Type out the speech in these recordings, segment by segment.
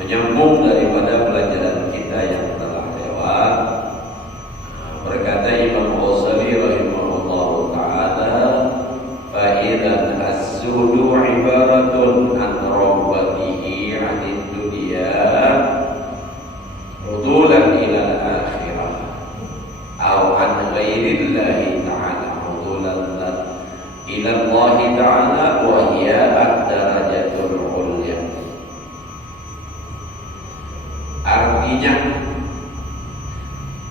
Menyambung daripada pelajaran kita yang telah lewat, berkata Imam Ghazali rahimahullahu ta'ala, fa'idan az-zuhdu ibaratun an rabbatihi 'anid dunya udulan ila akhirah aw an ghairillahi ta'ala udulan ila Allah ta'ala wa hiya ad-darajatul ulya. Artinya,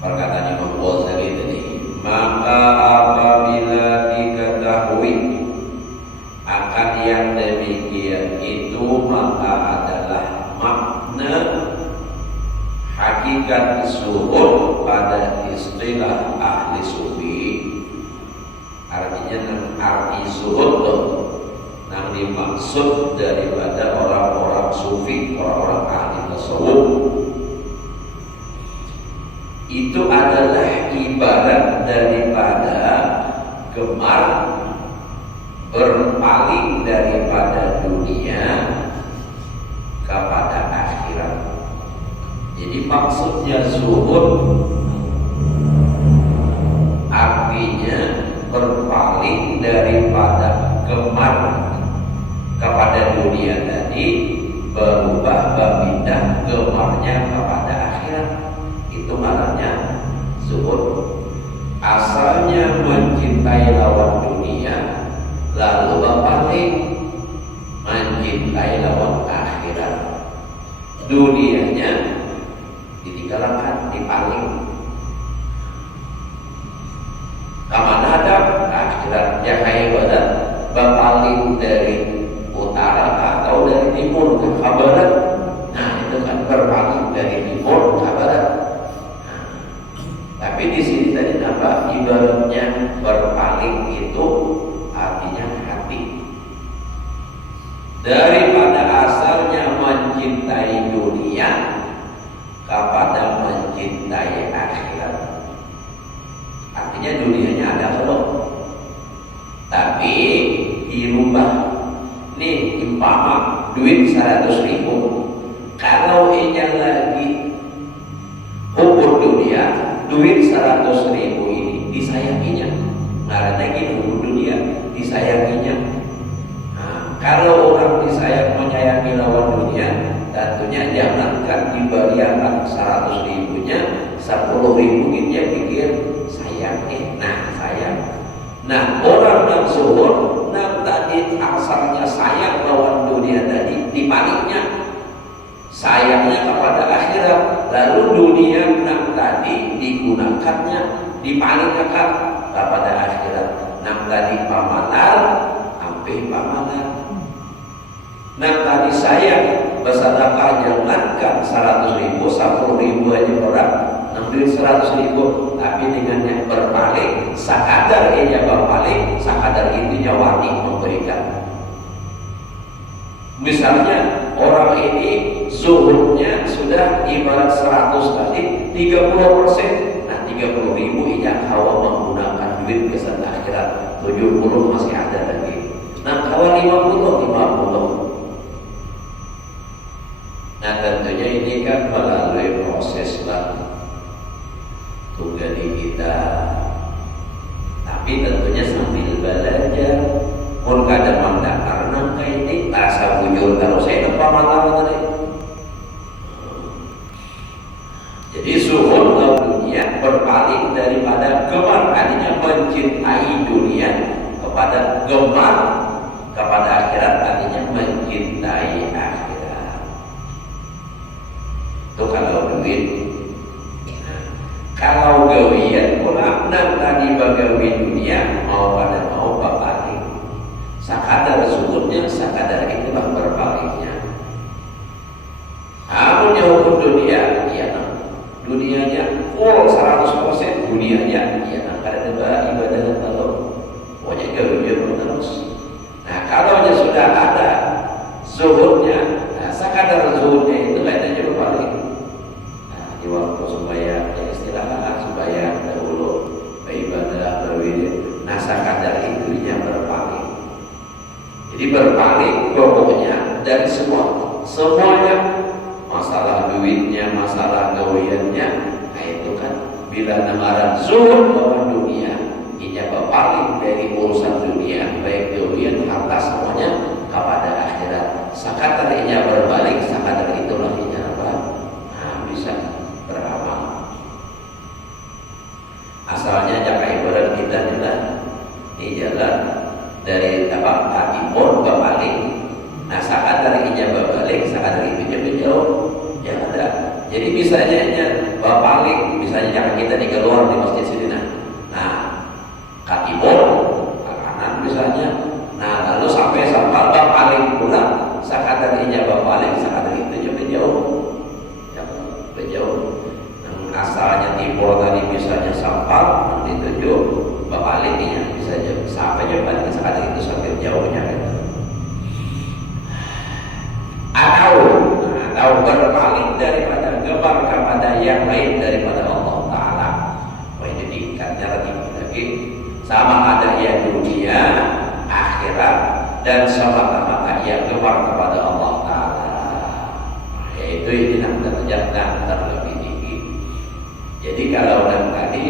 perkataan Imam Ghazali tadi, maka apabila diketahui akan yang demikian itu, maka adalah makna hakikat zuhud pada istilah ahli sufi. Artinya arti zuhud yang dimaksud daripada orang-orang sufi, orang-orang ahli tasawuf, itu adalah ibarat daripada gemar berpaling daripada dunia kepada akhirat. Jadi maksudnya zuhud artinya berpaling daripada gemar kepada dunia tadi, berubah berpindah gemarnya kepada akhirat. Itu maknanya zuhud. Asalnya mencintai lawan dunia, lalu berpaling mencintai lawan akhirat. Dunianya ditinggalkan, dipaling. Kamana ada akhirat jahai badan, berpaling dari utara atau dari timur ke barat. Nah, itu kan berpaling dari timur ke barat. Tapi di sini tadi nampak ibaratnya berpaling itu artinya hati. Daripada asalnya mencintai dunia kepada mencintai akhirat. Artinya dunianya ada belum, tapi dirubah. Nih umpama duit 100.000, kalau ia lagi hubur dunia, duit 100.000 ini disayanginya, karena gini hubur dunia disayanginya. Nah, kalau orang disayang menyayangi lawan dunia, tentunya jangankan diberikan 100.000-nya, 10.000 dia pikir sayang. Nah sayang. Nah orang yang zuhud, yang tadi asalnya sayang lawan dunia tadi, dibaliknya sayangnya kepada akhirat. Lalu dunia yang tadi digunakannya, dipalingkan kepada akhirat. Yang tadi pamanar, sampai pamanar. Yang tadi sayang bersedekah, jangankan 100.000, 10.000 aja orang ambil 100.000, tapi dengan yang berpaling, sekadar ia berpaling, sekadar itu wani memberikan. Misalnya orang ini zuhudnya sudah ibarat 100 tadi, 30%. Nah 30.000 ia kawa menggunakan duit kesan akhirat, 70 masih ada lagi. Nah kawa 50. Nah tentunya ini kan melalui proses tugas kita. Tapi tentunya sambil belajar. Pun kadang mandak karena kayak ini rasa bujur kalau saya tempat malam tadi. Jadi zuhud dalam dunia, berpaling daripada gemar, artinya mencintai dunia kepada gemar kepada akhirat, artinya mencintai akhirat. Itu kalau duit. Kalau gawian pula tadi bagawi dunia, mau pada mau berpaling. Sakadar zuhudnya, sakadar itulah berpalingnya. Amunnya hukum dunia, iya dunianya full 100%, dunianya iya kada ada ibadah atau pokoknya gawian terus. Nah kalau sudah ada zuhudnya, nah, sakadar zuhudnya itu kayaknya berpaling. Nah di waktu supaya istirahat, supaya dahulu beribadah, berwird, nah sakadar itu yang berpaling. Jadi berpaling pokoknya dari semuanya, masalah duitnya, masalah gawiannya. Nah itu kan bila namaran zuhud lawan dunia, ia berpaling dari urusan dunia, baik gawian, harta, semuanya kepada akhirat. Sakadar ia berbalik, sakadar itulah ia apa? Nah, bisa beramal. Asalnya jaga ibarat kita adalah di jalan dari timur berbalik. Nah sakadar ia berbalik, sakadar itu jauh ya ada. Jadi misalnya berbalik, misalnya jangan kita di keluar di masjid sini, nah ke timur, ke kanan misalnya, nah lalu sampai berbalik pulang, sakadar ia berbalik, sakadar itu jauh, ya jauh. Asalnya timur tadi misalnya sampal, nanti tujuh berbaliknya bisa sampai balik sekali itu sampai jauhnya kan. Atau berbalik daripada gemar kepada yang lain daripada Allah Ta'ala. Wah ini tingkatnya lagi sama ada yang dunia, akhirat, dan semata-mata yang gemar kepada Allah Ta'ala. Yaitu ini namanya terlebih tinggi. Jadi kalau tadi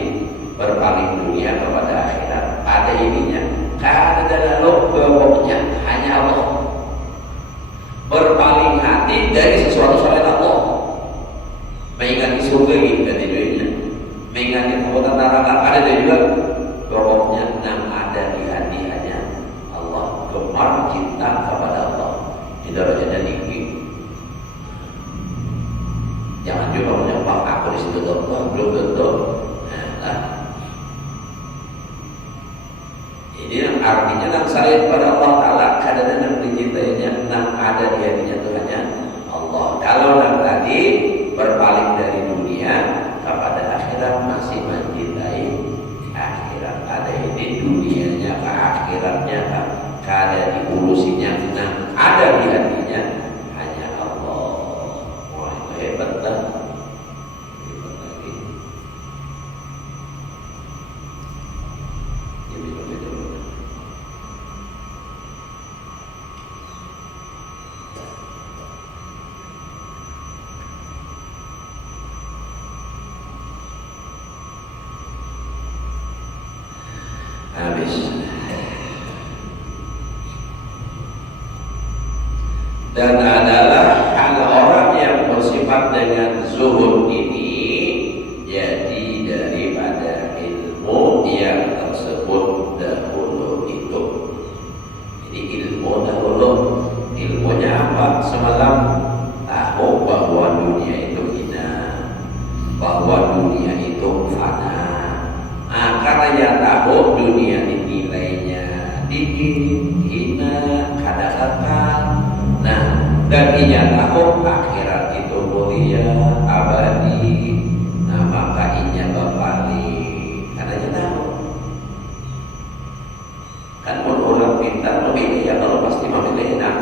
berpaling dunia kepada akhirat, ada ininya, karena dalam pokoknya hanya Allah. Berpaling hati dari sesuatu selain Allah, mengingati surga gitu dari dunia, mengingati kekuatan neraka ada juga. Pokoknya yang ada di hati hanya Allah, gemar cinta kepada Allah, di darajatnya tinggi. Jangan juga menyembah aku di situ Allah, belum tentu. Nah, ini yang artinya yang saya kepada Allah Ta'ala kadang yang dicintainya yang ada di hatinya itu hanya Allah. Kalau yang tadi berpaling dari dunia kepada akhirat, masih mencintai akhirat. Ada ini dunianya ke akhiratnya ada diurusinya, yang ada di hatinya hanya Allah. Wah itu hebat lah. Dan adalah hal orang yang bersifat dengan zuhud ini jadi daripada ilmu yang tersebut dahulu itu. Jadi ilmu dahulu, ilmunya apa? Semalam tahu bahwa dunia itu hina, bahwa dunia itu fana. Karena yang tahu dunia ini nilainya dikit, hina, kadang-kadang. Nah, dan ia tahu akhirat itu mulia, abadi. Nah, maka ia berbalik karena ia tahu. Kan orang pintar memilih ya, kalau pasti memilih enak.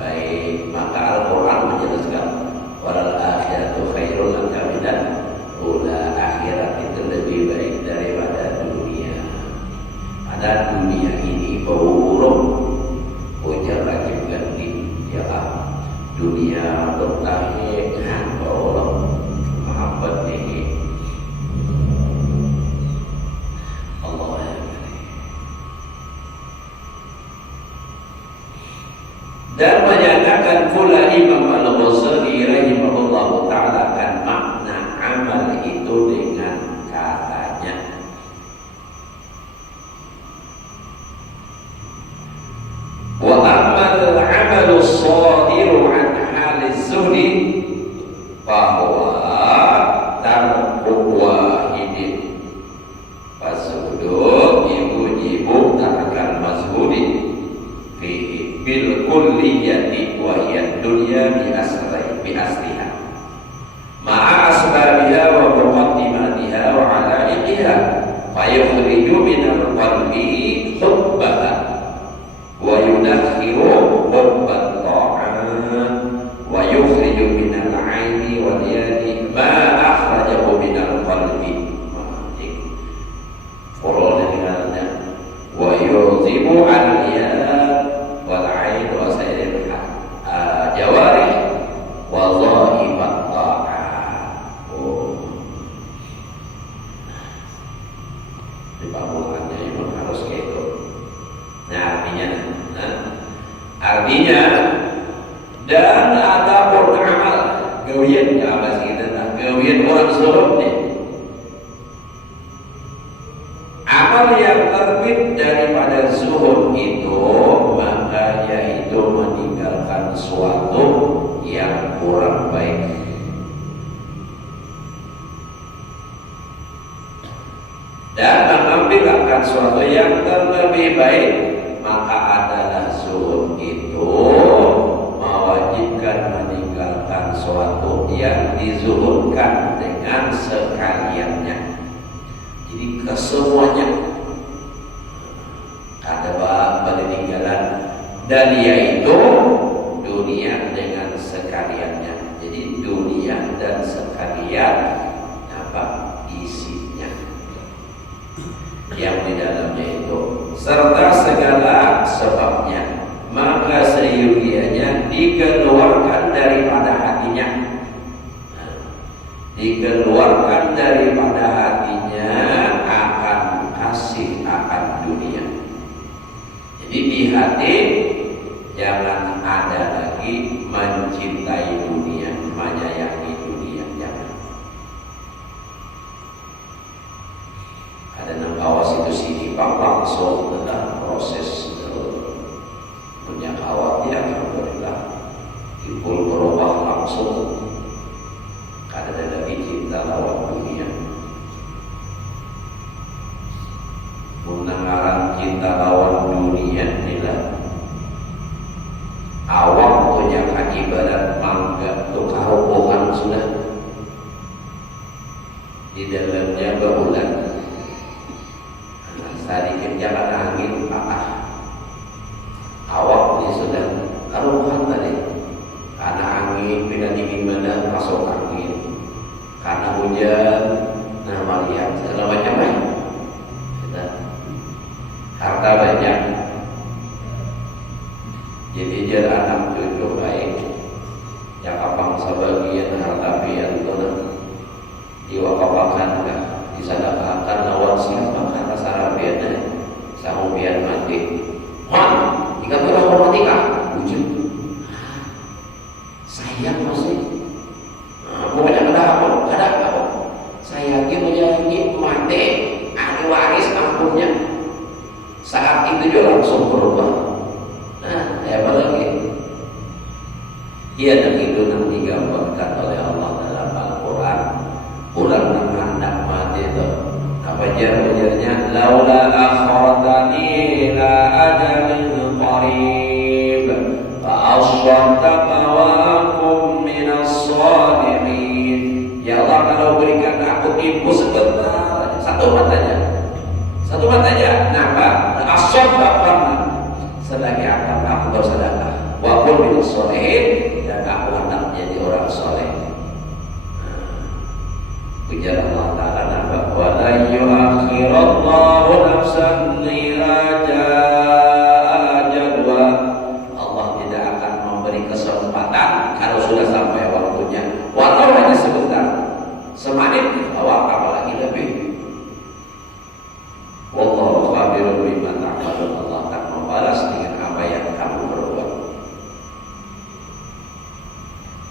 Baik, maka Al-Quran menjelaskan walal akhiratu khairul laka minad ula, akhirat itu lebih baik daripada dunia. Ada dunia ini buruk, punya rajin ganti. Ya dunia bertahi hamba Allah mahabbat ini Allah ya. Dan menyatakan pula Imam Al-Ghazali rahimahullah ta'ala kan makna amal itu dengan katanya wa amal amalu shadiru an halis zuhdi bahwa tarku wahidin fasudu ibu tarkan mazhudi fihi bil kulliyati wa hiya dunya bi asliha ma'a asbabiha wa muqaddimatiha wa alaiqiha fayukhriju minal qalbi hubbaha wa yudakhiru hubbat ta'ah wa yukhriju minal aini wal yadi ma akhrajahu minal qalbi furulnya wa yuzibu al yad wal ain wa sairil jawarih wa dha'ibat kewian ya bahasa kita tak kewian orang zuhud nih. Amal yang terbit daripada zuhud itu maka yaitu meninggalkan suatu yang kurang baik. Dan mengambil akan suatu yang lebih baik, maka adalah zuhud itu mewajibkan meninggalkan suatu yang dizuhudkan dengan sekaliannya. Jadi kesemuanya ada pada tinggalan, dan yaitu dunia dengan sekaliannya. Jadi dunia dan sekalian apa isinya yang di dalamnya itu, serta segala sebabnya, maka seyogianya dikeluarkan daripada hatinya. Dikeluarkan daripada hatinya akan kasih akan dunia. Jadi di hati jangan ada lagi mencintai dunia, menyayangi dunia, jangan. Ada yang kawas itu sini bang langsung dalam proses punya khawatir, alhamdulillah timbul berubah langsung. Ada lagi cinta lawan dunia. Menangaran cinta lawan dunia inilah awak punya ibarat mangga untuk karobohan sudah di dalamnya berulang. Sedikit jalan angin patah, awak ini sudah karobohan tadi. Karena angin bila dingin mana masuk angin, karena hujan nah melihat segala macam baik. Harta banyak, jadi dia anak cucu baik. Yang abang sebagian harta pian itu diwakapakan kah, disadaqahkan lawan siapa kata sarabiannya, sama pian mati. Wan, jika orang mati kah? Wujud. Sayang masih. Pokoknya ada apa? Sayangnya menyayangi mati, ahli waris ampunnya. Saat itu juga langsung berubah. Nah, apa lagi? Ia dan itu yang digambarkan oleh Allah dalam Al-Quran. Ulang menghadap mati itu. Apa jar-jarnya? Laula akhartani ila ajalin qarib fa aswaddaqa wa akum minas salihin. Ya Allah, kalau berikan aku tipu sebentar, satu matanya, napa? Aswaddaqa selagi akan aku bersedekah, wa qul minas sholihin, dan aku hendak menjadi orang soleh. Ujar Allah Ta'ala napa? Wa la yuakhirallahu nafsan idza jaa ajalha. Allah tidak akan memberi kesempatan kalau sudah sampai waktunya, walau hanya sebentar, semenit awak apalagi lebih. Wallahu khabirun bima ta'malun. Allah akan membalas dengan apa yang kamu perbuat.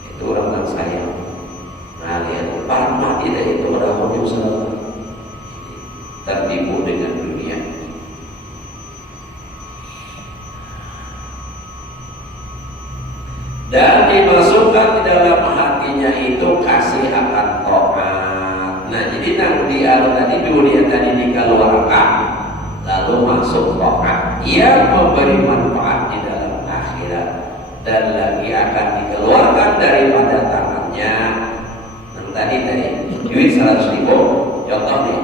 Itu orang yang sayang. Nah, lihat para mati dari itu ada hukum salah. Tertipu dengan dunia. Dan dimasukkan di dalam hatinya itu kasih akan taat. Nah, jadi nanti tadi dunia tadi dikeluarkan, lalu masuk taat yang memberi manfaat di dalam akhirat, dan lagi akan dikeluarkan daripada tangannya. Yang tadi duit 100.000 contoh nih,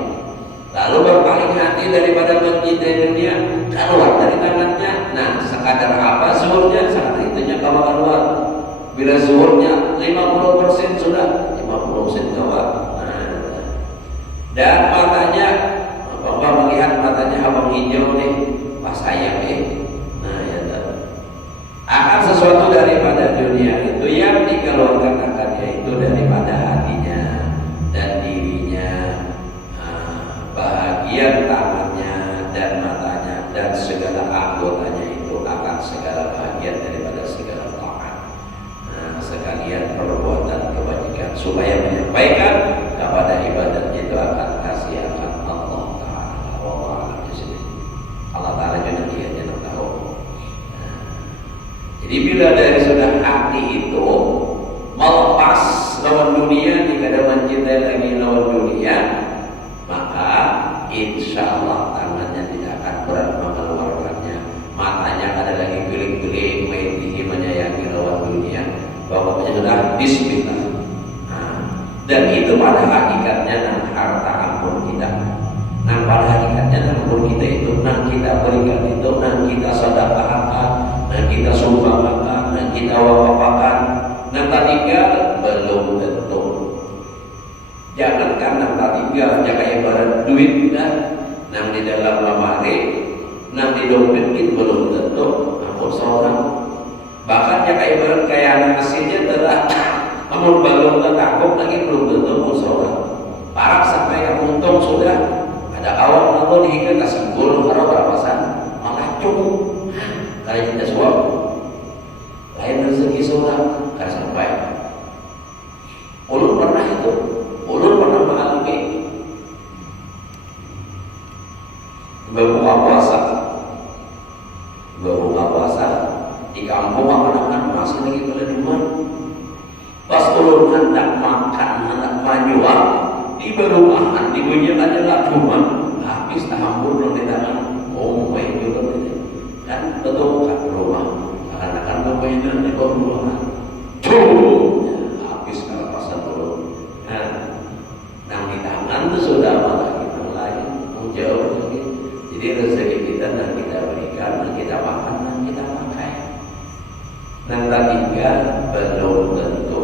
lalu berpaling hati daripada mencintai dunia, keluar dari tangannya. Nah, sekadar apa zuhurnya, saat itunya kamu keluar. Bila zuhurnya 50% sudah 50% keluar. Dan matanya, Bapak melihat matanya abang hijau nih, pas sayang nih. Nah, ya akan sesuatu daripada dunia itu yang dikeluarkan akan yaitu daripada hatinya dan dirinya, bahagian tangannya dan matanya dan segala anggotanya itu akan segala bahagian daripada segala taat. Nah, sekalian perbuatan kebajikan supaya menyampaikan kepada ibadat itu akan kasih akan Allah Ta'ala. Allah Ta'ala juga dia yang tahu. Jadi bila dari sudah hati itu melepas lawan dunia, jika ada mencintai lagi lawan dunia, maka insya Allah tangannya tidak akan berat mengeluarkannya, matanya ada lagi piling-piling menyayangi lawan dunia, bahwa sudah bismillah. Dan itu pada hakikatnya dan harta ampun kita. Nah pada hakikatnya ampun kita itu, nah kita berikan itu, nah kita sedekahkan, nah kita sumbangkan, nah kita wakafkan. Nah tinggal belum tentu. Jangankan nah tinggal, jangan ibarat duit nah di dalam lemari, nah di dompet itu belum tentu ampun seorang. Bahkan jangan ibarat kayak nasinya telah namun belum tertakut lagi belum tentu seorang. Parah sampai kamu untung sudah ada awal namun hingga kesenggol harap berapasan malah cukup karena kita suap lain rezeki seorang karena sampai ulun pernah mengalami berbuka puasa di kampung anak-anak masih lagi pada rumah. Pas ulun hendak makan, hendak majuan di perumahan, di bunyi adalah rumah habis tahampur belum di tangan. Oh main juga kan betul kan rumah karena kan permainan di perumahan habis kalau pasal ulun nah di tangan itu sudah malah kita lain jauh lagi. Jadi rezeki kita dan kita berikan dan kita makan dan kita pakai. Nah tinggal belum tentu.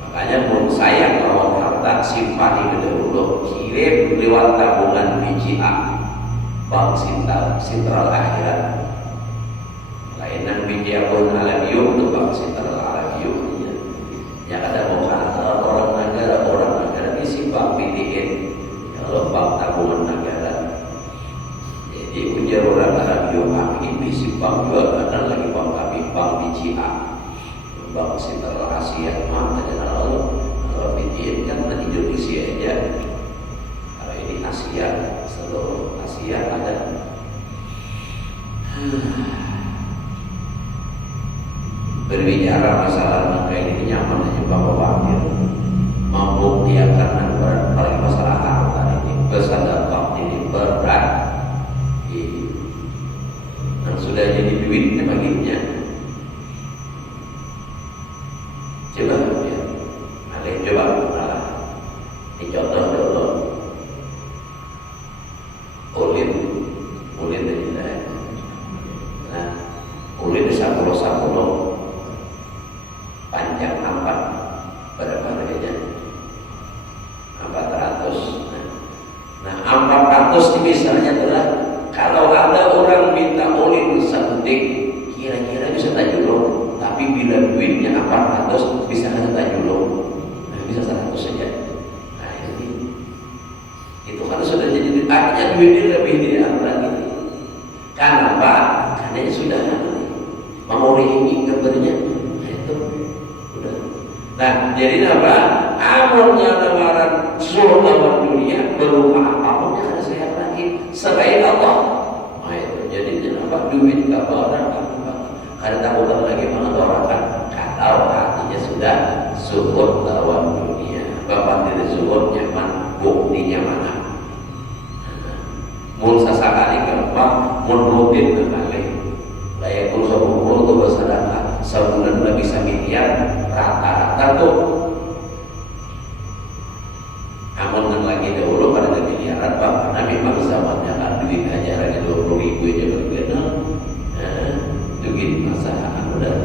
Makanya pun sayang lawan harta simpan dulu, kirim lewat tabungan BCA, Bank Sentral Akhirat. Lainan BCA pun Alamium untuk Bank Sentral Alamium. Yang ada bukan orang negara disimpan BTN, kalau bank tabungan negara. Jadi ujar orang Alamium kami disimpan juga ada lagi bank kami Bank BCA. Bank Sentral Asia mana kalau BTN kan di Indonesia aja, kalau ini Asia, seluruh Asia ada. Berbicara masalah maka ini nyaman aja bapak wakil membuktikan apalagi masalah harta ini bersadaqah ini berat dan sudah jadi duitnya baginya. Coba ya, coba ini contoh ulin dari nah ulin 10 panjang 4 berapa harganya 400. Nah 400 misalnya adalah kalau ada orang minta ulin sebutik kira-kira bisa tajulung, tapi bila duitnya 400 bisa hanya tajulung, nah bisa 100 saja. Nah ini itu kan sudah jadi artinya duitnya lebih dari lagi. Kenapa? Karena sudah mengurangi gambarnya. Nah itu udah. Nah jadi apa? Amalnya lamaran suruh lawan dunia berupa apapun yang ada sehat lagi selain Allah. Nah itu jadi apa? Duit kabaran karena takutkan lagi mengeluarkan kalau hatinya sudah zuhud lawan dunia. Bapak tidak zuhud nyaman, buktinya mana? Mun sasakali gampang, mun rutin kali. Layak kursa bukul itu bersedekah sebulan udah bisa miliar rata-rata tuh. Amun yang lagi dahulu pada miliaran bang, karena memang zamannya kan duit aja lagi 20.000 aja berbeda. Duit masalah udah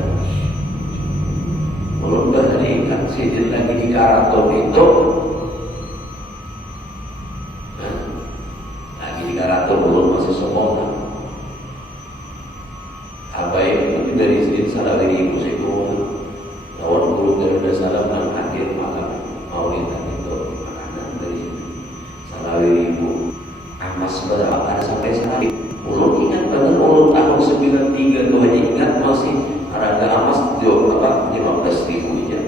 belum dari kan sidin lagi di karaton itu lagi di karaton belum masih sombong abai tapi dari sidin salah dari ibu sekolah lawan guru dari udah salam dan hadir malam mau minta itu makanan dari sini salah dari ibu amas berapa ada sampai sekali. Ulun ingat benar ulun tahun 93 tuh hanya ingat masih harga emas 15.000 aja.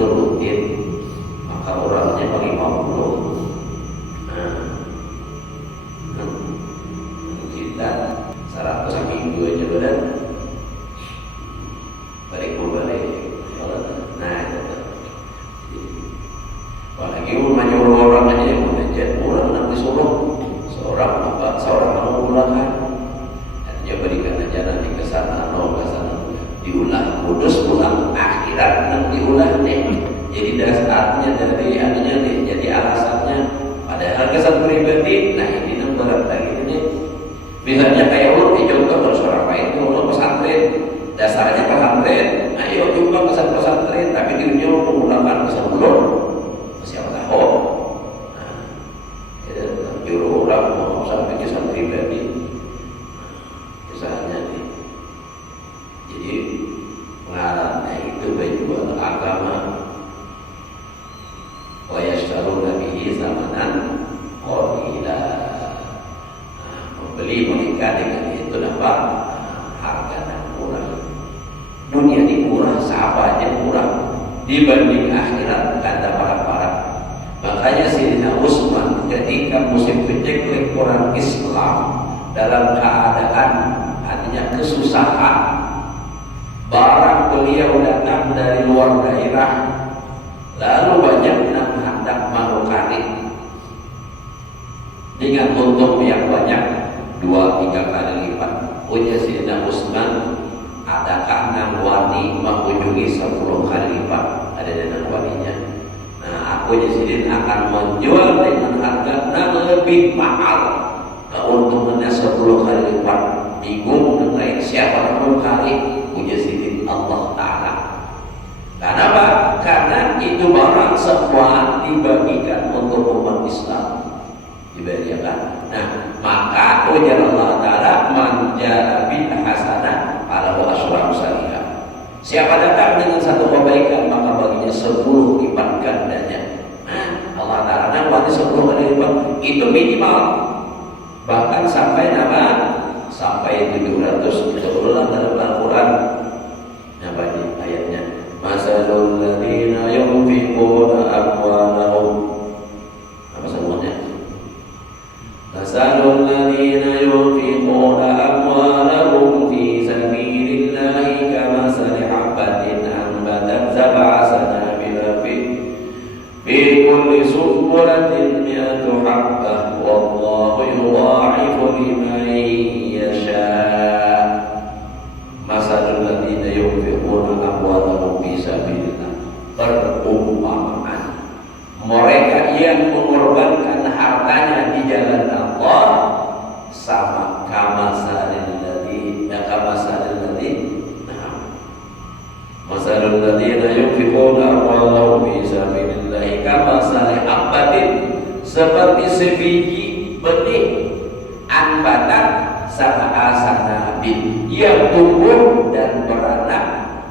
itu rutin, maka orangnya 50. Kita 100 minggu aja berat balik. Nah itu apalagi menyuruh orang aja yang mengajar orang nanti seorang mau ulangkan, artinya berikan aja nanti ke sana diulah kudus pulang akhirat nanti diulah nih. Jadi dasarnya dari anunya nih, jadi alasannya padahal kesan pribadi. Nah ini berat lagi nih. Misalnya kayak ulun contoh kalau seorang lain itu ulun pesantren, dasarnya pesantren, ayo jumpa kesan pesantren, tapi dirinya menggunakan kesan ulun, siapa tahu. Nah, juru orang mau sampai kesan pribadi, misalnya nih. Jadi pengarangnya itu berjual agama, wa yashtaruna bihi zamanan qalila. Membeli menikah dengan itu dapat harga yang murah. Dunia ini murah, sahabatnya murah dibanding akhirat, kata para. Makanya Sayyidina Utsman ketika musim peceklik orang Islam dalam keadaan artinya kesusahan, barang beliau datang dari luar daerah, lalu banyak yang hendak menukari dengan untung yang banyak 2-3 kali lipat. Punya Sayyidina Utsman, adakah Nangwani mengunjungi 10 kali lipat? Ada Nangwaninya. Nah, aku jadi akan menjual dengan harga yang lebih mahal, keuntungannya 10 kali lipat. Bingung dengan siapa yang mengkali? Punya Sidin Allah Ta'ala. Kenapa? Karena itu barang semua dibagikan untuk umat Islam, dibagikan. Nah, maka ujar Allah Ta'ala, man ja'a bil hasanah falahu asyru salihah. Siapa datang dengan satu kebaikan maka baginya 10 lipat gandanya. Nah, Allah Ta'ala nanti 10 kali lipat itu minimal. Bahkan sampai nama sampai 700. Kita ulang dalam Al-Quran. Apa ini ayatnya? Masalul ladzina yunfiquna amwalahum. Apa semuanya? Masalul ladzina yunfiquna amwalahum fi sabilillahi kamasali habatin anbatat sab'a sanabila fi kulli sumbulatin mi'atu habbah wallahu yudha'ifu liman yasha'. Masalul ladzina yunfiquna amwalahum fi sabilillah, perumpamaan mereka yang mengorbankan hartanya di jalan Allah sama kamasalil ladzina yunfiquna amwalahum fi sabilillah kamasalil habbatin, seperti sebiji benih anbatan sab'a sanabil, yang tumbuh dan beranak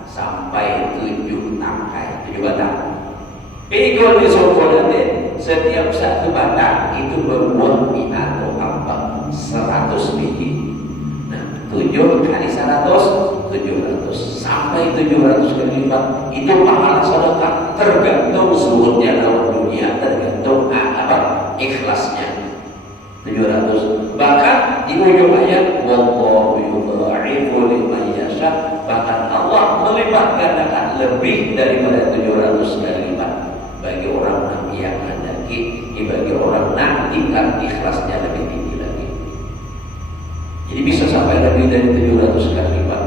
sampai 7 tangkai, 7 batang. Pikul disokolatin, setiap satu batang itu berbuah atau apa 100 biji. Nah, 7 kali 100, 700 sampai 700 kali lipat. Itu pahala sedekah, tergantung zuhudnya lawan dunia, tergantung apa ikhlasnya. 700. Bahkan di ujung ayat wallahu yudha'ifu liman yasha, bahkan Allah melipat gandakan lebih daripada 700 kali lipat bagi orang yang menghendaki, bagi orang nanti kan ikhlasnya lebih tinggi lagi. Jadi bisa sampai lebih dari 700 kali lipat.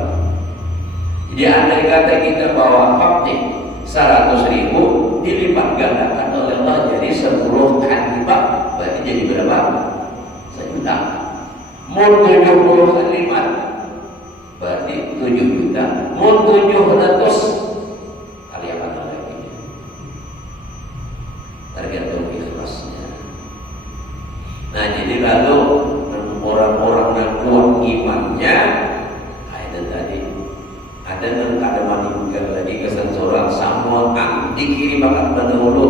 Jadi andai kata kita bawa fakti 100.000 dilipat gandakan oleh Allah jadi 10 kali lipat, berarti jadi berapa? 1 juta. Mau 70 kali lipat berarti 7 juta. Mau 700 kali apa lagi? Tergantung ikhlasnya. Nah, jadi lalu orang-orang yang kuat imannya, nah itu tadi ada yang kada meninggal lagi kesan seorang semua dikirim akan pendahulu.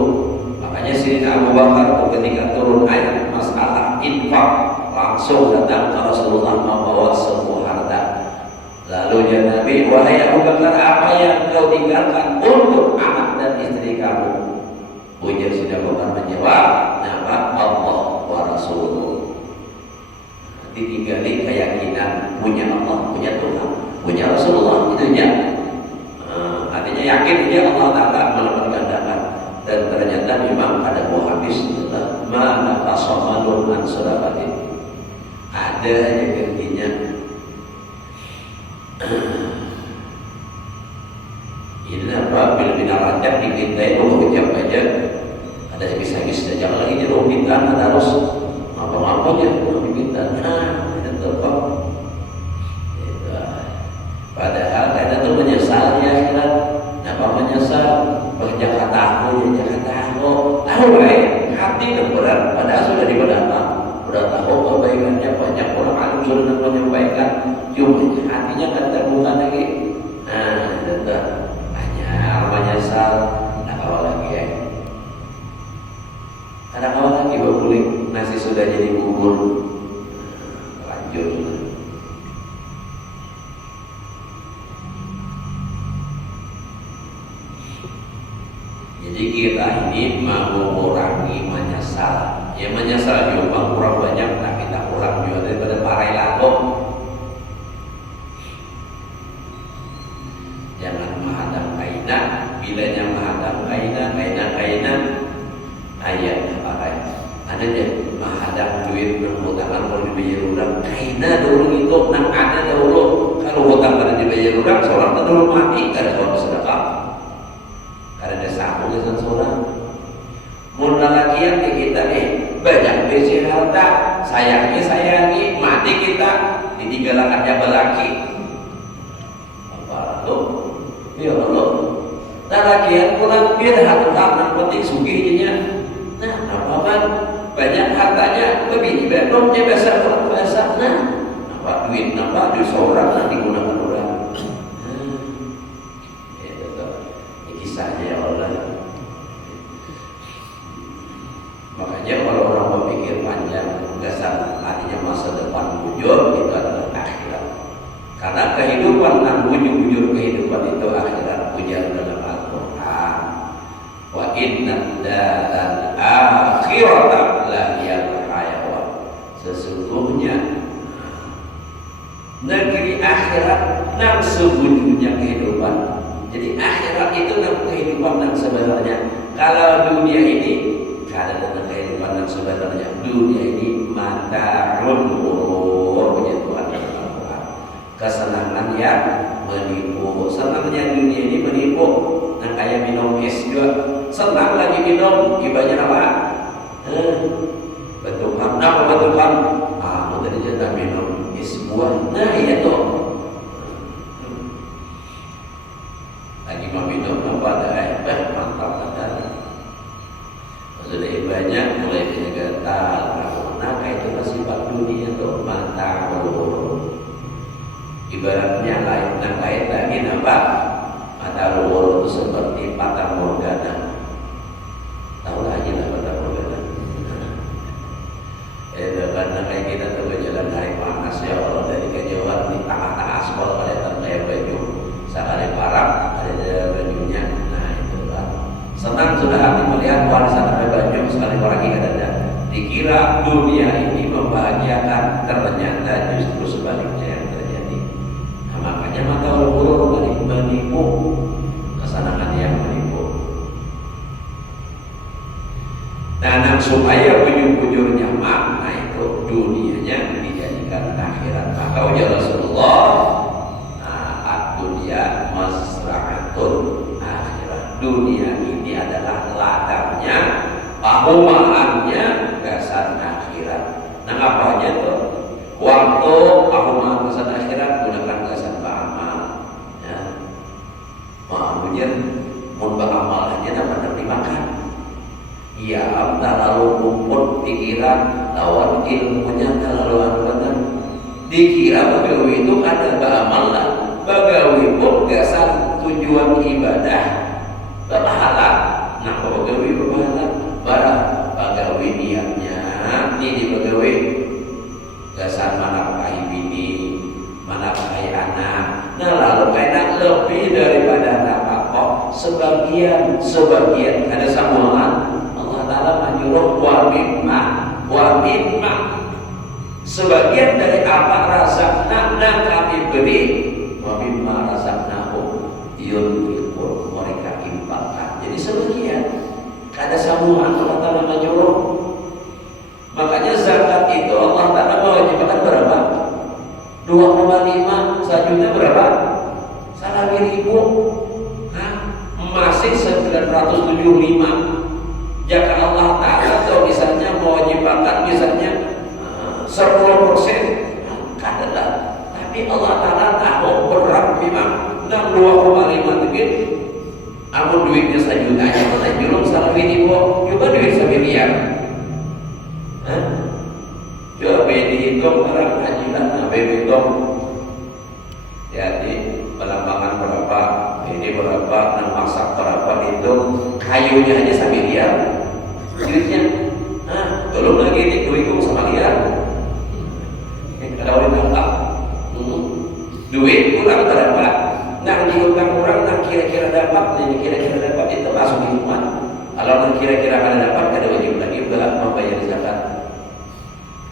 Makanya Sayyidina Abu Bakar ketika turun ayat masalah infak langsung datang ke Rasulullah membawa semua harta. Lalu ya Nabi, wahai Abu Bakar, apa yang kau tinggalkan untuk anak dan istri kamu? Ujar sudah bukan menjawab, nama Allah wa Rasuluh. Ditinggali keyakinan punya Allah, punya Tuhan, punya Rasulullah, itu ya. Artinya yakin dia Allah Ta'ala melakukan gandakan. Dan ternyata memang ada buah habis adalah mana kasomalun an surabatin. Ada aja gantinya. Ini apa? Bila bina rajab dipintai dulu kejap aja. Ada habis-habis saja. Kalau lagi jeruk pintaan ada harus apa-apa aja dipintaan. Itu terbang. Padahal karena itu menyesal ya akhirat. Kenapa menyesal? Jakarta aku, tahu baik hati dan berat. Padahal sudah diberdampak. Udah tahu kebaikannya banyak, orang alim sudah menyampaikan. Cuma hatinya kan terbuka lagi. Nah, itu hanya menyesal. Ada awal lagi ya. Ada awal lagi boleh nasi sudah jadi bubur. Lanjut. Jadi kita ini mau mengurangi menyesal. Ya menyesal juga kurang banyak, nah kita kurang juga daripada parai lalu. Jangan menghadap kainan, bilanya menghadap kainan, ayat parai. Ada dia menghadap duit berhutang kalau dibayar orang, kainan dulu itu, nang ada dulu. Kalau hutang pada dibayar orang, seorang itu dulu mati karena seorang sedekah. Karena ada sambung dengan seorang. Mun lalakian di kita banyak besi harta, sayangi, mati kita ditinggalakannya belaki. Apa lo? Ya Allah. Lalakian pulang biar harta yang penting sugihnya. Nah, apa kan? Banyak hartanya lebih dibandingnya besar orang biasa. Nah, apa duit seorang nah digunakan orang. Kisahnya ya Allah. Makanya kalau orang berpikir panjang, dasar artinya masa depan bujur itu adalah akhirat. Karena kehidupan dan bujur kehidupan itu akhirat, ujar dalam Al-Quran. Wa inna daral akhirata lahiyal hayawan. Sesungguhnya negeri akhirat dan sebujurnya kehidupan. Jadi akhirat itu adalah kehidupan yang sebenarnya. Kalau dunia ini ada kehidupan yang sebenarnya. Dunia ini mata'un punya Tuhan. Kesenangan yang menipu. Senangnya dunia ini menipu. Nah kayak minum es juga. Senang lagi minum. Ibanya apa? Bentukan. Apa bentukan? Tadi jatah minum es buah. Nah iya tuh. Lagi mau minum apa ada mantap ada. Sudah banyak mulai penyegatal. Nah itu sifat dunia tuh mata luhur. Ibaratnya lain lagi apa? Mata luhur itu seperti fata morgana. Tahu aja lah fata morgana. Karena kayak kita tuh berjalan hari panas ya Allah dari kejauhan di tengah-tengah aspal pada terlihat baju. Sekali parang ada bajunya. Nah itu kan senang sudah hati melihat warisan sampai baju sekali orang ingat ada. Dikira dunia ini membahagiakan, ternyata justru sebaliknya yang terjadi. Nah, makanya mata ulur menipu, kesenangan yang menipu. Nah supaya bujur-bujurnya makna itu dunianya dijadikan akhirat. Maka ujar Rasulullah, dunia masra'atun akhirat. Dunia ini adalah ladangnya, pahumaannya gasan akhirat. Nah apanya tuh? Waktu pahumaan gasan akhirat gunakan gasan ba'amal. Ya. Ma'amunya mun ba'amal aja dapat dimakan. Ya terlalu rumput pikiran lawan ilmunya terlalu benar. Dikira begitu itu ada ba'amal lah. Bagawi pun dasar tujuan ibadah berpahala. Nah bagawi berpahala barang bagawi niatnya ini bagawi dasar menafkahi bini, menafkahi anak. Nah lalu enak lebih daripada nafkah sebagian ada sambungan Allah Ta'ala menyuruh wa mimma sebagian dari apa razaqna kami beri wa mimma razaqnahum yunfiqun mereka infakkan. Jadi sebagian ada sambungan Allah Ta'ala menyuruh. Makanya zakat itu Allah Ta'ala mewajibkan berapa? 2,5 sejuta berapa? 1.000. Masih 975. Jika Allah Ta'ala atau misalnya mewajibkan misalnya 10% katalah, tapi Allah Ta'ala tahu berat memang 2,5 mungkin amun duitnya 1 juta aja mana julung 1.000 coba duit 1 miliar. Coba dihitung barang hajilan hitung jadi pelambangan berapa, ini berapa, masak berapa, itu kayunya aja 1 miliar duitnya. Belum lagi ini duitku 1 miliar. Kalau ditambah duit kurang berapa, nang diutang orang nang kira-kira dapat, ini kira-kira dapat itu masuk di rumah. Kalau nang kira-kira ada dapat, ada wajib lagi membayar zakat.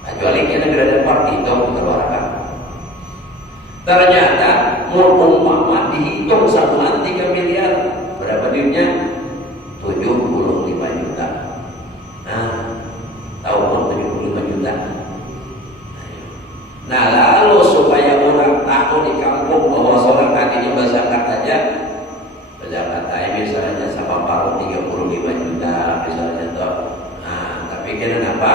Kecuali kita tidak dapat itu dikeluarkan. Ternyata umpama dihitung sambungan 3 miliar, berapa duitnya? 75 juta. Tahu kan 75 juta? Nah lalu supaya orang tahu di kampung bahwa seorang tadinya berzakat aja, berzakat aja misalnya sama paruh 35 juta misalnya toh. Tapi kenapa?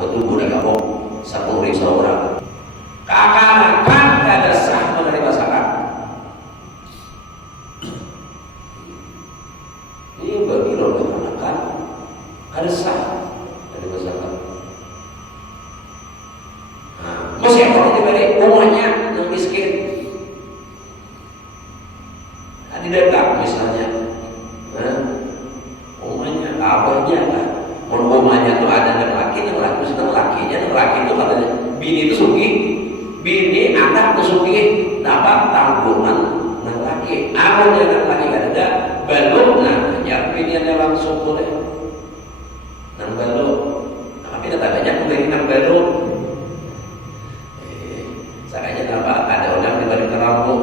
Betul budak kampung 10.000 orang. Kakak ada sah menerima zakat. Ini bagi orang kan ada sah menerima zakat. Masih orang diberi rumahnya yang miskin, di dekat misalnya, rumahnya abahnya kan, rumahnya tuh ada yang laki misalnya laki itu katanya bini itu suki, bini anak itu suki dapat tanggungan yang laki, amun yang laki kan ada balok, ya bininya langsung boleh, nang balok, tapi tetanganya memberi nang balok. Sakanya apa? Ada orang dibalik keramu.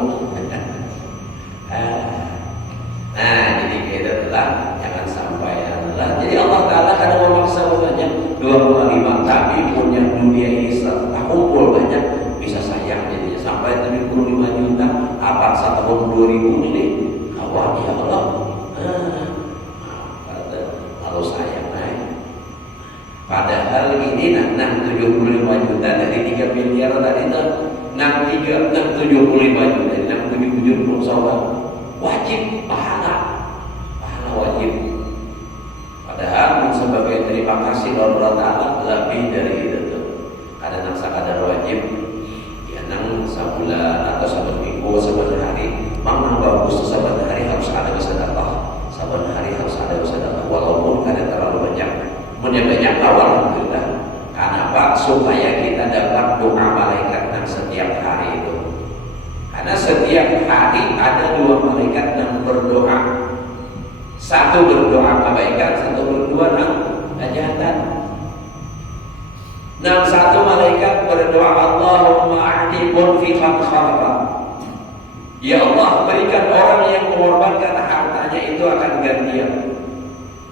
Jadi kita telah jangan sampai adalah. Jadi Allah Ta'ala kadang memaksa banyak 2,5 tapi punya dunia ini setelah kumpul banyak bisa sayang jadinya sampai 75 juta apa 1 tahun 2000 ini kawan ya Allah. Kalau sayang padahal ini 75 juta dari 3 miliar tadi itu 75 juta, 67 sahabat wajib pahala wajib. Padahal sebagai terima kasih Allah Ta'ala lebih dari itu tuh. Kadang sakadar wajib, ya nang sebulan atau 1 minggu, 1 hari, mang bagus 1 hari harus ada sedekah, 1 hari harus ada sedekah walaupun kadang terlalu banyak. Punya banyak alhamdulillah. Kenapa? Supaya kita dapat doa malaikat yang setiap hari itu. Karena setiap hari ada 2 malaikat yang berdoa. 1 berdoa kebaikan, 1 berdoa kejahatan. Dan 1 malaikat berdoa Allahumma a'ti munfiqan kharfa. Ya Allah, berikan orang yang mengorbankan hartanya itu akan gantian.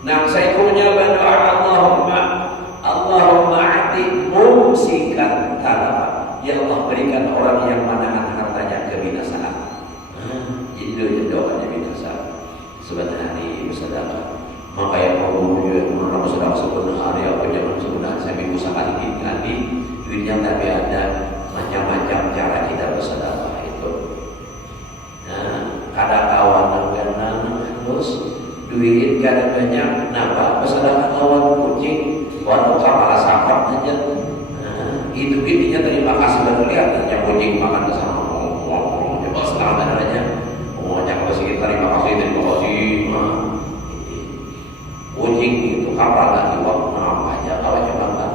Nah, saya punya berdoa Allahumma a'ti mumsikan talaba. Ya Allah, berikan orang yang menahan hartanya kebinasaan. Jadi doanya binasa. Sebenarnya bersedekah. Maka yang mau orang bersedekah sebenarnya apa jangan sebenarnya saya minggu sekali ganti duitnya, tapi ada macam-macam cara kita bersedekah itu. Kadang kawan karena terus duit kadang banyak, kenapa? Bersedekah kawan kucing, walau kepala sahabat aja. Itu intinya terima kasih berlihat yang kucing makan bersama ngomong coba setengah aja ngomongnya kasih terima kasih kucing itu kapal lagi waktu apa aja kalau coba kan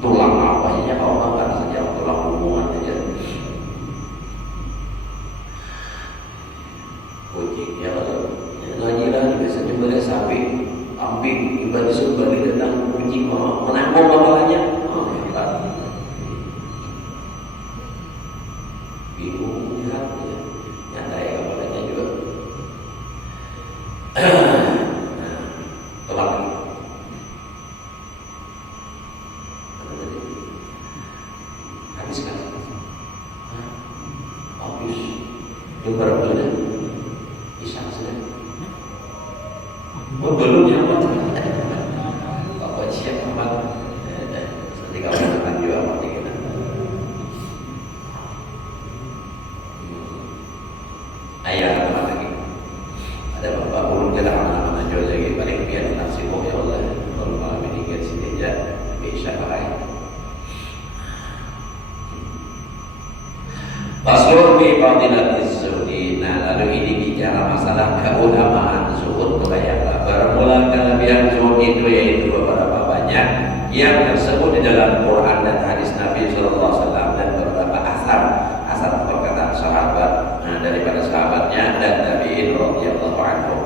tulang apa aja kalau makan saja tulang hubungan aja kucing ya kambing, ibadah sembari datang uji menanggung kepalanya. Hebat. Bingung lihat ya, nyantai kepalanya juga. Teman lagi. Habis kan? Habis. Yang berapa bisa sudah. Oh, belum ya, Pak. Apa siap, Pak? Nanti kamu akan jual apa kita. Ayah apa lagi? Ada bapak urut kita mana jual lagi paling biar nasib ya Allah. Kalau malam ini kita sini aja bisa pakai. Faslun fi fadilatiz zuhdi. Nah, lalu ini bicara masalah keutamaan zuhud kepada bermula kelebihan zuhud itu yaitu beberapa banyak yang tersebut di dalam Quran dan hadis Nabi SAW dan beberapa asar perkataan sahabat daripada sahabatnya dan tabi'in radhiyallahu anhum.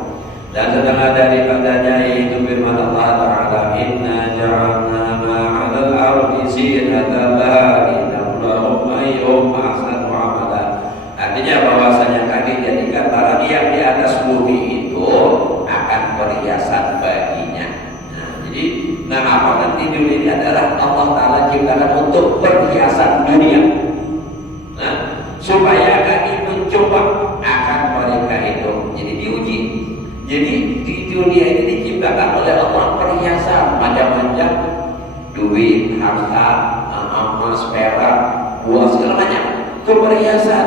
Dan setengah daripadanya yaitu firman Allah Ta'ala, inna ja'alna ma'alal ardi zinatan laha linabluwahum ayyuhum ahsanu amala. Artinya bahwasanya kami jadikan barang yang di atas bumi itu akan perhiasan baginya. Nah, jadi apa nanti dunia ini adalah Allah Ta'ala ciptakan untuk perhiasan dunia. Nah, supaya kami mencoba akan mereka itu. Jadi diuji. Jadi di dunia ini diciptakan oleh Allah perhiasan macam-macam, duit, harta, emas, perak, buah segala macam. Itu perhiasan.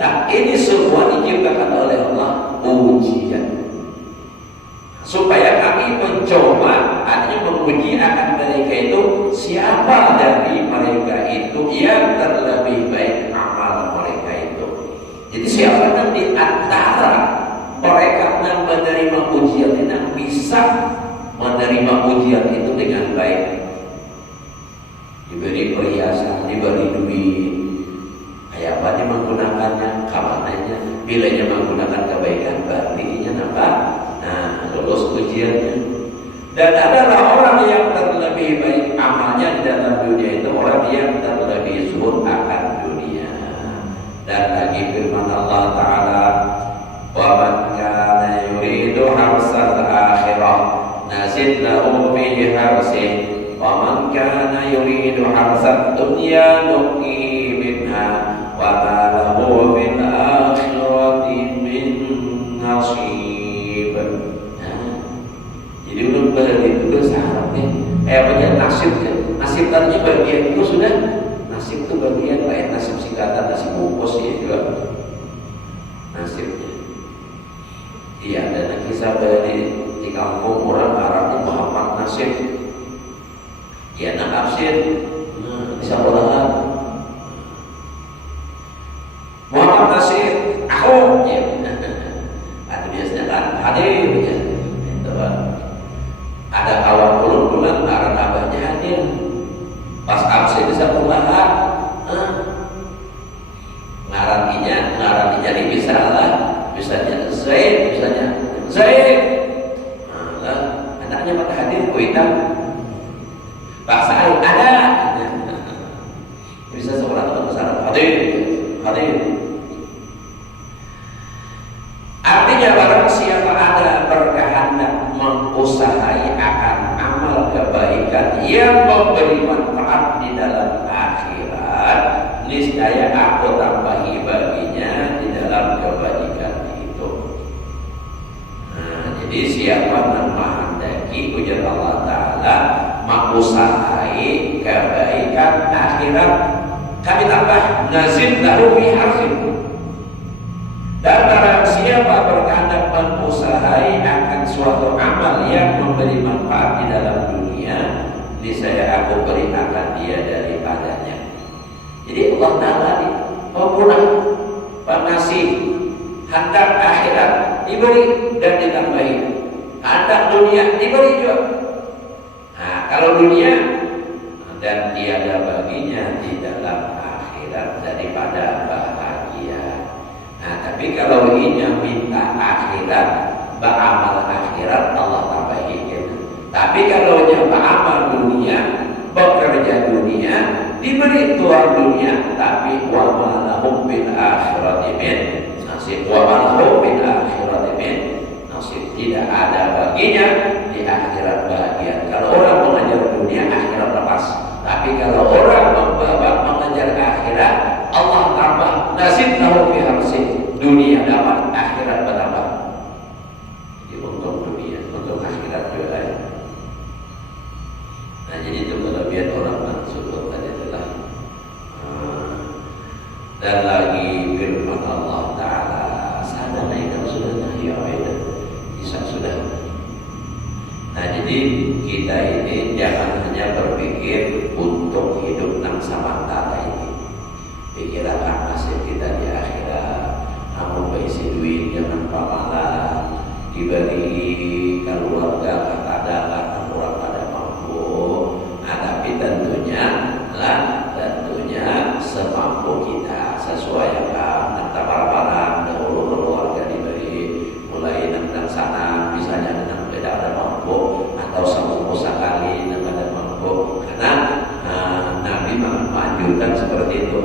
Nah, ini semua diciptakan oleh Allah ujian. Supaya kami mencoba, artinya menguji akan mereka itu siapa dari mereka itu yang terlebih baik amal mereka itu. Jadi siapa yang di antara mereka yang menerima ujian ini yang bisa menerima ujian itu dengan baik, diberi perhiasan, diberi duit, kayak apa dia menggunakannya, kamananya, bilanya menggunakan kebaikan, berarti nampak. Nah, lulus ujiannya. Dan adalah orang yang terlebih baik amalnya di dalam dunia itu orang yang terlebih zuhud akan dunia. Dan lagi firman Allah Ta'ala, wa man kana yuridu harsal akhirah nazid lahu fi harsihi wa man kana yuridu harsad dunya nuqi minha wa ma lahu fil akhirati min nasib. Jadi untuk itu syaratnya banyak nasib tadinya bagian itu sudah nasib itu bagian lain, nasib singkatan, nasib bungkus ya juga nasibnya. Iya, ada kisah dari di kampung orang Arabnya Muhammad Nasib. Ya, nak absen di sekolahan Muhammad Nasib, aku ya. Ada biasanya kan hadir ya. Ada kawan bulan karena abahnya hadir pas absen di sekolahan, ngarantinya dipisah lah, misalnya Zaid, anaknya pada hadir kuitan Pak Said ada, bisa sekolah teman besar hadir. Artinya barang siapa ada berkehendak mengusahai akan amal kebaikan yang memberi manfaat di dalam akhirat, niscaya aku tambahi baginya di dalam kebaikan itu. Nah, jadi siapa yang menghendaki ujar Allah Ta'ala mengusahai kebaikan akhirat, kami tambah nazid lahu fi harsin. Dan barang siapa berkehendak mengusahai akan suatu amal yang memberi manfaat di dalam dunia, niscaya aku beri akan dia daripadanya. Jadi Allah Ta'ala pemurah, pengasih, hendak akhirat diberi dan ditambahi, hendak dunia diberi juga. Nah, kalau dunia dan tiada baginya di dalam akhirat daripada bahagia. Nah, tapi kalau ini minta akhirat, beramal akhirat, Allah tambahi gitu. Tapi kalau dia beramal dunia, bekerja dunia, diberi tuan dunia, tapi wa ma lahum bil akhirati min nasib, wa ma lahum bil akhirati min nasib, tidak ada baginya di akhirat bagian. Kalau orang mengejar dunia, akhirat lepas. Tapi kalau orang mengejar akhirat, Allah tambah nasib lahu fi harsin, dunia dapat, akhirat bertambah. Jadi untuk dunia, untuk akhirat juga lain. Nah, jadi itu kelebihan orang mansur tadi adalah. Dan lagi firman Allah Ta'ala, sadar itu sudah nahi awaidah, bisa sudah. Nah, jadi kita ini jangan hanya berpikir untuk hidup nang samantara ini. Pikiran nasib kita di akhirat, namun berisi duit jangan pamalan, diberi keluarga katakan orang pada mampu. Tapi tentunya semampu kita, sesuai yang para dahulu keluarga diberi, mulai dengan sana misalnya dengan beda ada mampu, atau semampu sekali dengan ada mampu. Karena Nabi menganjurkan seperti itu.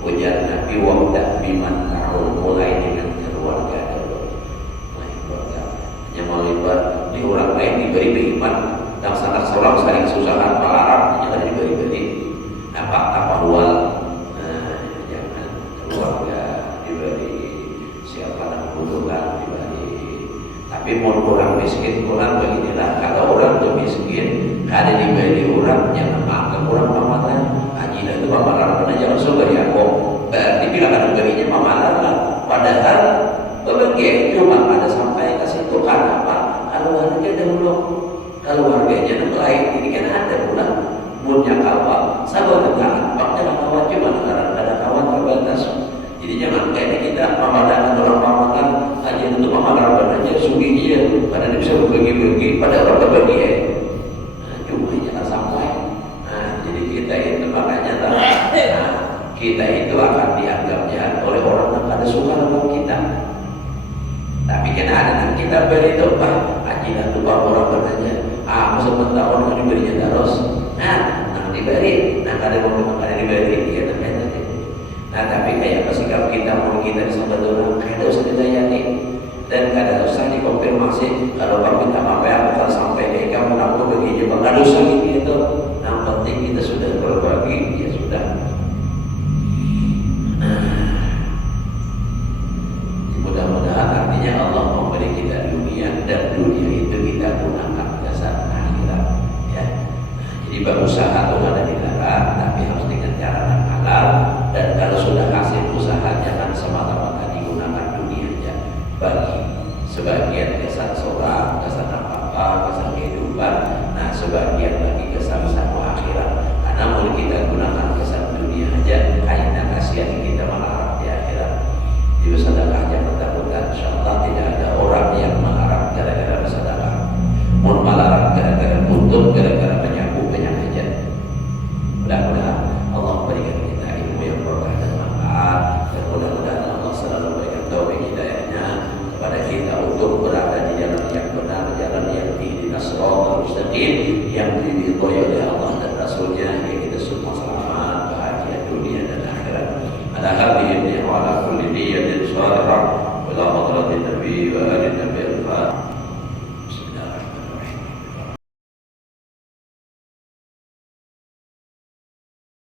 Ujar Nabi, wabda biman ta'ul, mulai dengan keluarga dulu. Mulai keluarga, hanya melibat di orang lain diberi beriman, yang sangat seorang saling susahan palarang, hanya diberi-beri apa hual. Jangan keluarga diberi, siapa yang membutuhkan diberi. Tapi mau orang miskin, orang beginilah. Kalau orang itu miskin, kada diberi orang, jangan anggap orang pamalan. Haji itu pamalan, karena jangan surga ya kok. Berarti bila kada berinya pamalan lah. Padahal berbagi cuma ada sampai ke situ. Karena apa? Keluarga dahulu, keluarganya yang lain. Ini kan ada pula punya kawan, sahabat jangan jangan kawan cuma ada kawan terbatas. Jadi jangan kayak kita memandangkan orang pamalan hanya untuk memamerkan aja sugihnya, padahal dia bisa berbagi-bagi pada orang berbagi ya. Nah, cuma jangan sampai. Nah, jadi kita itu makanya kita itu akan dianggap jahat oleh orang yang kada suka dengan kita. Tapi kena ada yang kita beri itu haji dan lupa orang bertanya, masa tahun kan diberinya terus. Nah diberi, kada diberi dia namanya. Nah tapi kayak sikap kita mau kita disambut orang, kada usah dilayani dan kada usah dikonfirmasi. Kalau kamu minta apa yang akan sampai kayak kamu nak begini, kada usah gitu. Yang penting kita sudah berbagi, ya sudah. Mudah-mudahan artinya Allah memberi kita dunia, dan dunia itu kita gunakan dasar akhirat ya. Jadi berusaha itu ada dilarang, tapi harus dengan cara yang halal. Dan kalau sudah hasil usaha jangan semata-mata digunakan dunia aja. Bagi sebagian kesan seorang, kesan apa-apa, kesan kehidupan. Nah sebagian lagi kesan sama akhirat. Karena mau kita gunakan kesan dunia aja, kayaknya kasihan kita malah di akhirat. Di bersedekahnya ketakutan, insyaallah tidak ada orang yang melarang gara-gara bersedekah. Mau melarang gara-gara butuh, gara-gara menyapu banyak aja. Mudah-mudahan Allah berikan kita ilmu yang berkah dan manfaat, dan mudah-mudahan Allah selalu berikan taufik hidayahnya kepada kita untuk berada di jalan yang benar, jalan yang ihdinas shiratal mustaqim, yang diridhoi oleh Allah dan Rasulnya, yang kita semua selamat, bahagia dunia dan akhirat. Ala hadhihi wa ala kulli niyatin salihah wa la hadratin nabi wa alin nabi